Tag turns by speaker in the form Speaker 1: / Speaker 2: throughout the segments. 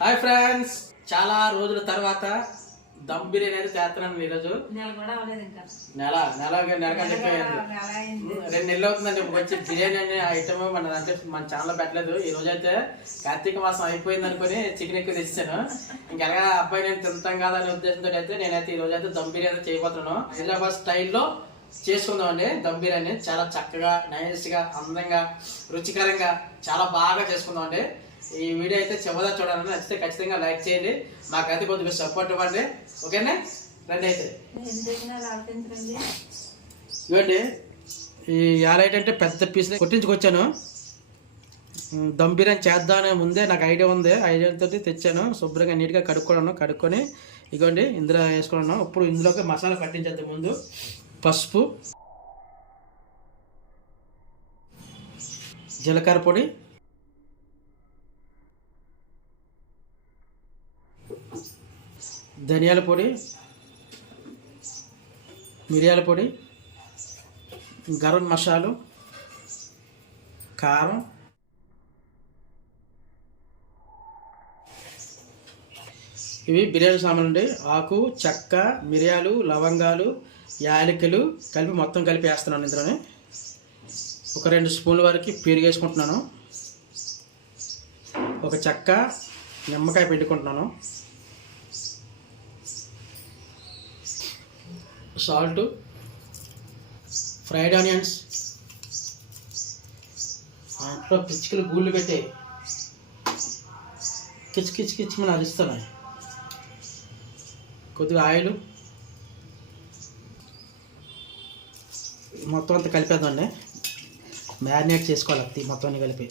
Speaker 1: Hi friends. చాలా రోజుల తర్వాత దమ్ బిర్యానీ అయితే చేస్తున్నాను ఈరోజు.
Speaker 2: నెల
Speaker 1: నెల నెల కంటే. రెండు నెలలు అవుతుందండి వచ్చి బిర్యానీ అనే ఐటమ్ మన అంటే మన ఛానల్ పెట్టలేదు. ఈ రోజు అయితే కార్తీక మాసం అయిపోయింది అనుకుని చికెన్ ఎక్కువ తెచ్చాను. ఇంకా అబ్బాయి నేను తింటాం కదా అనే ఉద్దేశంతో అయితే నేనైతే ఈ రోజు అయితే దమ్ బిర్యానీ చేయబోతున్నాను. హైదరాబాద్ స్టైల్లో చేసుకుందాం అండి దమ్ బిర్యానీ. చాలా చక్కగా నైస్గా అందంగా రుచికరంగా చాలా బాగా చేసుకుందాం అండి ఈ వీడియో అయితే చివరిదా చూడాలని నచ్చితే ఖచ్చితంగా లైక్ చేయండి. మాకైతే కొద్దిగా సపోర్ట్ ఇవ్వండి. ఓకేనా? రండి అయితే. ఇవ్వండి. ఈ యాలైట్ అంటే పెద్ద పీస్ కొట్టించుకొచ్చాను. దమ్ బిర్యానీ చేద్దామనే ముందే నాకు ఐడియా ఉంది. ఐడియాతో తెచ్చాను. శుభ్రంగా నీట్గా కడుక్కున్నాను కడుక్కొని ఇగోండి ఇందులో వేసుకున్నాను. ఇప్పుడు ఇందులోకి మసాలా పట్టించేద్దాం ముందు. పసుపు జీలకర్ర పొడి ధనియాల పొడి మిరియాల పొడి గరం మసాలు కారం ఇవి బిర్యానీ సామాన్లు అండి. ఆకు చెక్క మిరియాలు లవంగాలు యాలకులు కలిపి మొత్తం కలిపి వేస్తున్నాను ఇందులోనే. ఒక రెండు స్పూన్ల వరకు పెరుగు వేసుకుంటున్నాను. ఒక చెక్క నిమ్మకాయ పెట్టుకుంటున్నాను సాల్ట్ ఫ్రైడ్ ఆనియన్స్ దాంట్లో పిచ్చికలు గూళ్ళు పెట్టే కిచ్ కిచ్ కిచ్ మనం అరిస్తున్నాయి కొద్దిగా ఆయిల్. మొత్తం అంతా కలిపేద్దండి మ్యారినేట్ చేసుకోవాలి అత్తి మొత్తం అన్ని కలిపి.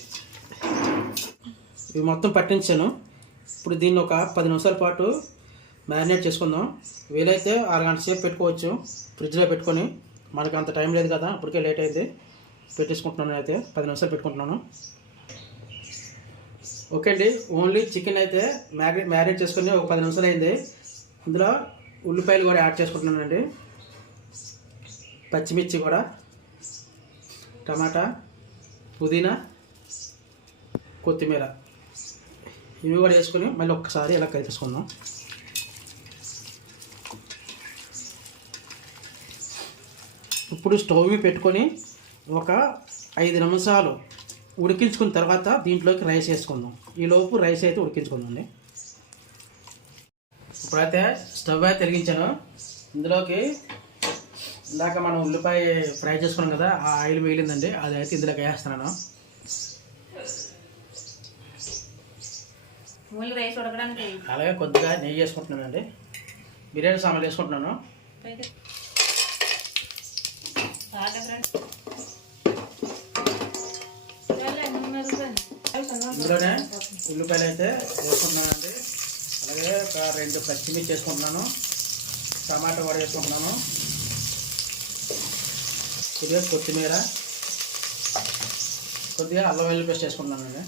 Speaker 1: ఇవి మొత్తం పట్టించాను. ఇప్పుడు దీన్ని ఒక పది నిమిషాల పాటు మ్యారినేట్ చేసుకుందాం. వీలైతే అరగంట సేపు పెట్టుకోవచ్చు. ఫ్రిడ్జ్లో పెట్టుకొని మనకి అంత టైం లేదు కదా ఇప్పటికే లేట్ అయింది. పెట్టేసుకుంటున్నాను అయితే పది నిమిషాలు పెట్టుకుంటున్నాను. ఓకే అండి. ఓన్లీ చికెన్ అయితే మ్యారి మ్యారినేట్ చేసుకుని ఒక పది నిమిషాలు అయింది. ఇందులో ఉల్లిపాయలు కూడా యాడ్ చేసుకుంటున్నానండి పచ్చిమిర్చి కూడా. టమాటా పుదీనా కొత్తిమీర. ఇవి కూడా వేసుకొని మళ్ళీ ఒక్కసారి ఇలా కలిపేసుకుందాం. ఇప్పుడు స్టవ్ పెట్టుకొని ఒక ఐదు నిమిషాలు ఉడికించుకున్న తర్వాత దీంట్లోకి రైస్ వేసుకుందాం. ఈలోపు రైస్ అయితే ఉడికించుకుందాం ఇప్పుడైతే స్టవ్ అయితే వెలిగించాను. ఇందులోకి ఇందాక మనం ఉల్లిపాయ ఫ్రై చేసుకున్నాం కదా ఆ ఆయిల్ మిగిలిందండి. అది అయితే ఇందులోకి వేస్తున్నాను. అలాగే కొద్దిగా నెయ్యి వేసుకుంటున్నానండి. బిర్యానీ సామాన్లు వేసుకుంటున్నాను.
Speaker 2: ఫ్రెండ్స్.
Speaker 1: ఇందులోనే ఉల్లిపాయలు అయితే వేసుకుంటున్నానండి అలాగే ఒక రెండు పచ్చిమిర్చి వేసుకుంటున్నాను. టమాటా కూడా వేసుకుంటున్నాను. కొద్దిగా కొత్తిమీర. కొద్దిగా అల్లం వెల్లుల్లి పేస్ట్ వేసుకుంటున్నానండి.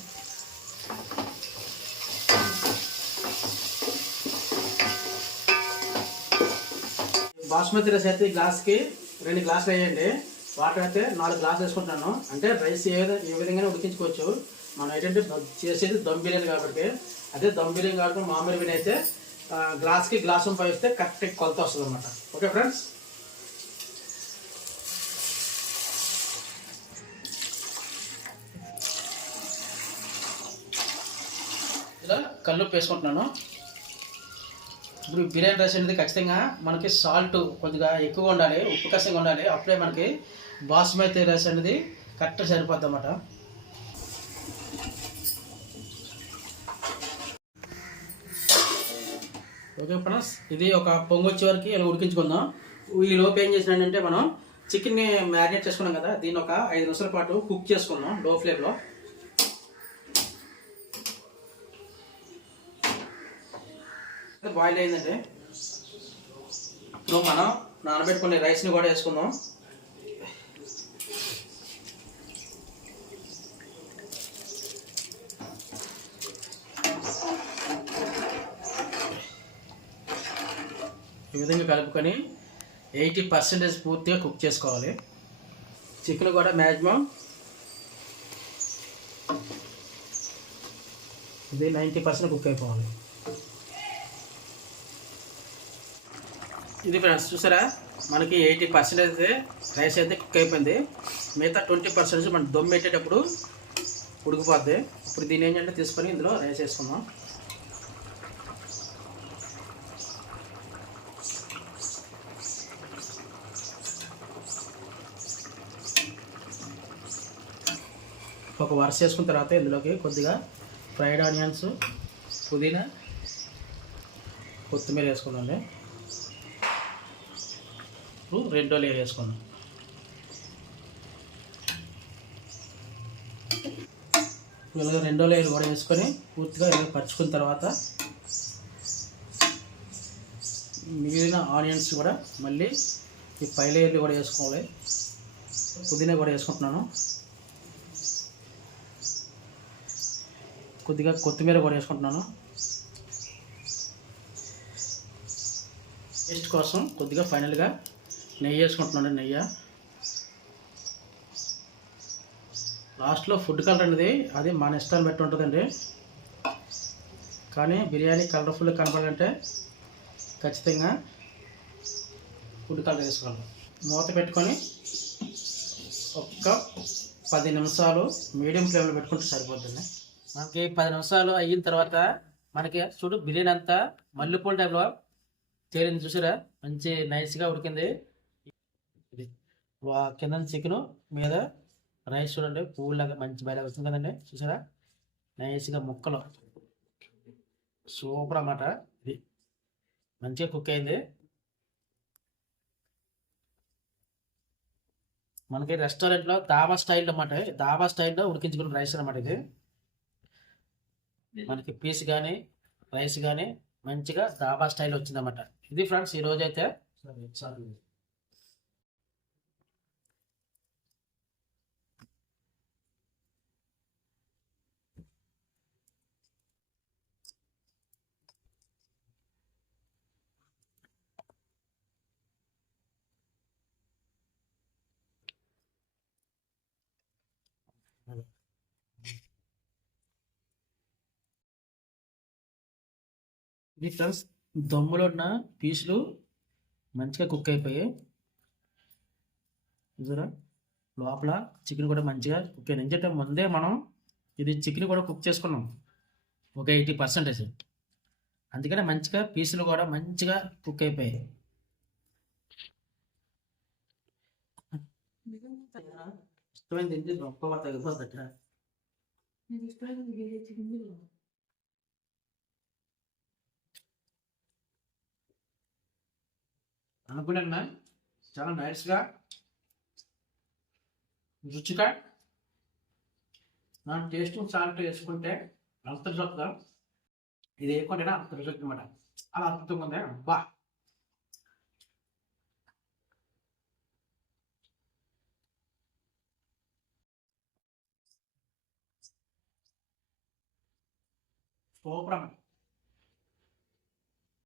Speaker 1: బాస్మతి రైస్ అయితే గ్లాస్కి రెండు గ్లాసులు వేయండి. వాటర్ అయితే నాలుగు గ్లాసులు వేసుకుంటున్నాను అంటే రైస్ ఏ ఏ విధంగా ఉడికించుకోవచ్చు. మనం ఏంటంటే చేసేది దమ్ బిర్యానీ కాబట్టి. అదే దమ్ బిర్యానీ కాబట్టి మామూలు బిర్యానీ అయితే గ్లాస్కి గ్లాసు పైస్తే కరెక్ట్ కొలత వస్తుంది అనమాట ఓకే ఫ్రెండ్స్? ఇలా కల్లుప్పు వేసుకుంటున్నాను. ఇప్పుడు బిర్యానీ రైస్ అనేది ఖచ్చితంగా మనకి సాల్ట్ కొద్దిగా ఎక్కువగా ఉండాలి ఉప్పు కష్టంగా ఉండాలి. అప్పుడే మనకి బాస్మతి రైస్ అనేది కరెక్ట్ సరిపోద్ది అన్నమాట. ఓకే ఫ్రెండ్స్ ఇది ఒక పొంగు వచ్చే వరకు ఇలా ఉడికించుకుందాం. ఈ లోపు ఏం చేసినానంటే మనం చికెన్ని మ్యారినేట్ చేసుకున్నాం కదా దీన్ని ఒక ఐదు నిమిషాల పాటు కుక్ చేసుకుందాం లో. ఫ్లేమ్లో బాయిల్ అయిందండి. ఇప్పుడు మనం నానబెట్టుకునే రైస్ని కూడా వేసుకుందాం. ఈ విధంగా కలుపుకొని ఎయిటీ పర్సెంటేజ్ పూర్తిగా కుక్ చేసుకోవాలి. చికెన్ కూడా మ్యాక్సిమం ఇది నైంటీ పర్సెంట్ కుక్ అయిపోవాలి. ఇది ఫ్రెండ్స్ చూసారా? మనకి ఎయిటీ పర్సెంట్ అయితే రైస్ అయితే కుక్ అయిపోయింది. మిగతా ట్వంటీ పర్సెంట్ మనం దమ్ పెట్టేటప్పుడు ఉడికిపోద్ది. ఇప్పుడు దీని ఏంటంటే తీసుకొని ఇందులో రైస్ వేసుకుందాం. ఒక వరుస వేసుకున్న తర్వాత ఇందులోకి కొద్దిగా ఫ్రైడ్ ఆనియన్స్ పుదీనా కొత్తిమీర వేసుకుందాండి ఇప్పుడు రెండో లేయర్ వేసుకుందాం. ఇప్పుడు ఇలాగ రెండో లేయర్ కూడా వేసుకొని పూర్తిగా ఇలా పరుచుకున్న తర్వాత మిగిలిన ఆనియన్స్ కూడా మళ్ళీ ఈ పై లేయర్లు కూడా వేసుకోవాలి. పుదీనా కూడా వేసుకుంటున్నాను. కొద్దిగా కొత్తిమీర కూడా వేసుకుంటున్నాను. టేస్ట్ కోసం కొద్దిగా ఫైనల్గా నెయ్యి వేసుకుంటున్నాను నెయ్యి. లాస్ట్లో ఫుడ్ కలర్ అనేది అది మన ఇష్టాన్ని బట్టి ఉంటుందండి. కానీ బిర్యానీ కలర్ఫుల్ కనపడాలంటే ఖచ్చితంగా ఫుడ్ కలర్ వేసుకోవాలి. మూత పెట్టుకొని ఒక్క పది నిమిషాలు మీడియం ఫ్లేమ్లో పెట్టుకుంటే సరిపోతుంది మనకి పది నిమిషాలు అయిన తర్వాత మనకి చూడు బిర్యానీ అంతా మల్లెపూల టైప్లో తేలింది చూసారా? మంచి నైస్గా ఉడికింది. కింద చికెన్ మీద రైస్ చూడండి పువ్వులాగా మంచి బయట వస్తుంది కదండి చూసారా? నైస్గా ముక్కలు. సూపర్ అన్నమాట. ఇది మంచిగా కుక్ అయింది. మనకి రెస్టారెంట్లో దాబా స్టైల్ అన్నమాట. దాబా స్టైల్లో ఉడికించుకున్న రైస్ అన్నమాట ఇది. మనకి పీస్ కానీ రైస్ కానీ మంచిగా దాబా స్టైల్ వచ్చిందన్నమాట. ఇది ఫ్రెండ్స్ ఈ రోజు అయితే ఇది ఫ్రెండ్స్ దమ్ములో ఉన్న పీసులు మంచిగా కుక్ అయిపోయాయి. చూసారా లోపల చికెన్ కూడా మంచిగా కుక్ అయింది. ఎందుకంటే ముందే మనం ఇది చికెన్ కూడా కుక్ చేసుకున్నాం. ఒక ఎయిటీ పర్సెంటేజ్. అందుకనే మంచిగా పీసులు కూడా మంచిగా కుక్ అయిపోయాయి. ఇష్టమైంది ఏంటి? గొప్ప అనుకున్నాను మ్యామ్. చాలా నైస్గా రుచిగా నా టేస్ట్ సాల్ట్ వేసుకుంటే అంత రుచిగా ఇది వేయకుండా అంత రుచి అనమాట అలా అద్భుతంగా ఉంది. అబ్బా! సూపర్ అన్నమాట